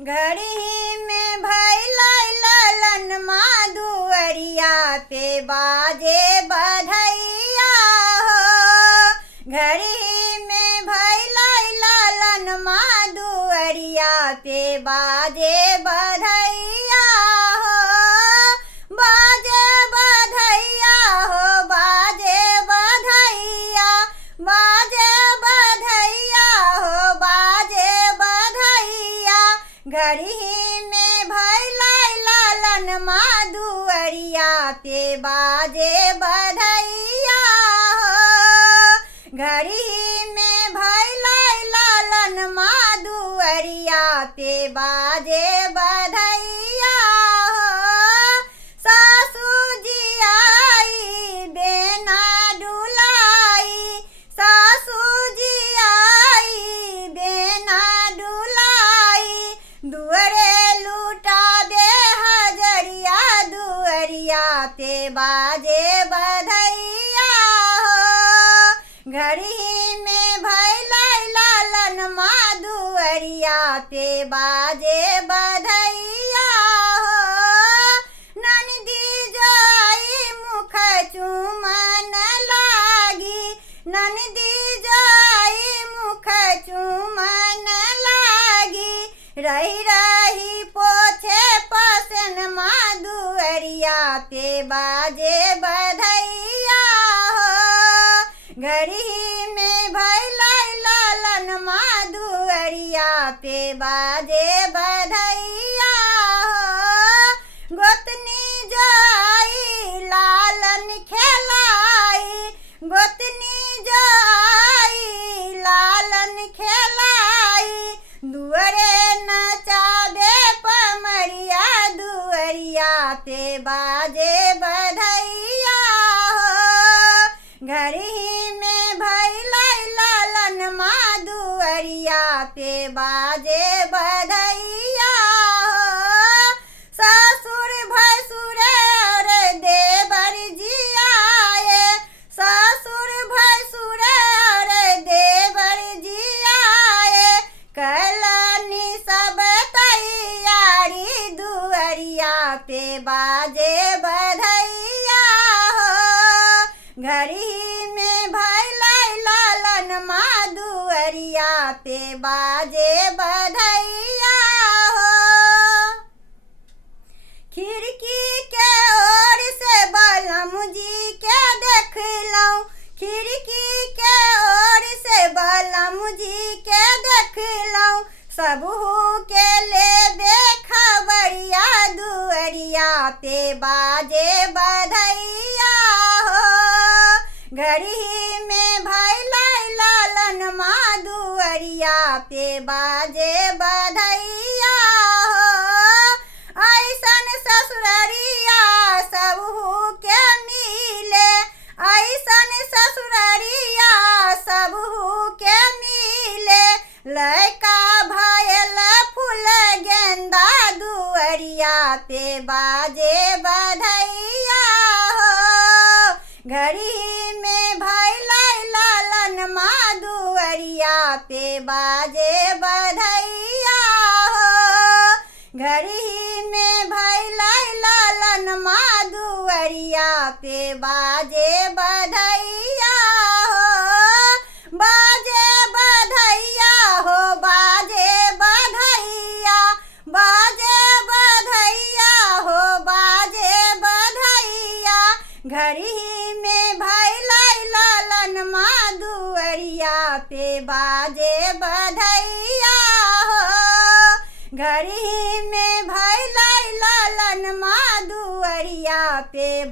घड़ी में भैलै ललन माँ दुअरिया पे बाजे बधैया हो। घड़ी में भैलै ललन माँ दुअरिया पे बाजे बधैया हो। बाजे बधैया हो, बाजे बधैया, बाजे बधैया हो, बाजे बधैया। घड़ी में भैलै ललन माँ दुअरिया पे बाजे बधैया हो। घड़ी में भैलै ललन माँ दुअरिया पे बाजे बधैया हो। सासू जी आई बेना डुलाई, सासू जी आई बेना डुलाई। दुअरे लूटा दे हजरिया दुअरिया पे बाजे बधैया हो। घड़ी में भैलै ललन माँ दुअरिया पे बाजे बधैया हो। ननदी जो आई मुख चूमन लागी, ननदी जो आई मुख चूमन लागी। रही रही पोछे पसन माँ दुअरिया पे बाजे बधैया हो। घड़ी में भैलै ललन माँ दुअरिया पे बाजे बधैया हो। गोतनी जो आई लालन खेलाई, गोतनी जो आई लालन खेलाई। दुअरे नचाबे पमरिया दुअरिया पे बाजे बधैया हो। घड़ी में भैलै ललन माँ दुअरिया पे बाजे बधैया हो। ससुर भसुर और देवर जी आए, ससुर भसुर और देवर जी आए। कलनी सब तैयारी दुअरिया पे बाजे बधैया हो। घड़ी में भैलै ललन माँ दुअरिया पे बाजे बधैया हो। खिड़की के ओर से बलम जी के देखलौं, खिड़की के ओर से बलम जी के देखलौं। सबहू के लेबे खबरिया दुअरिया पे बाजे बधैया हो। घड़ी में भैलै ललन माँ दुअरिया पे बाजे बधैया हो। ऐसन ससुररिया सबहू के मिले, ऐसन ससुररिया सबहू के मिले। लैका भयल फूल गेंदा दुअरिया पे बाजे बधैया हो। घड़ी में भैलै ललन माँ दुअरिया पे बाजे बधैया हो। घड़ी में भैलै ललन माँ दुअरिया पे बाजे बधैया हो। बाजे बधैया हो, बाजे बधैया, बाजे बधैया हो, बाजे बधैया। घड़ी में भैलै ललन माँ दुअरिया पे बाजे बधैया हो। घड़ी में भैलै ललन माँ दुअरिया पे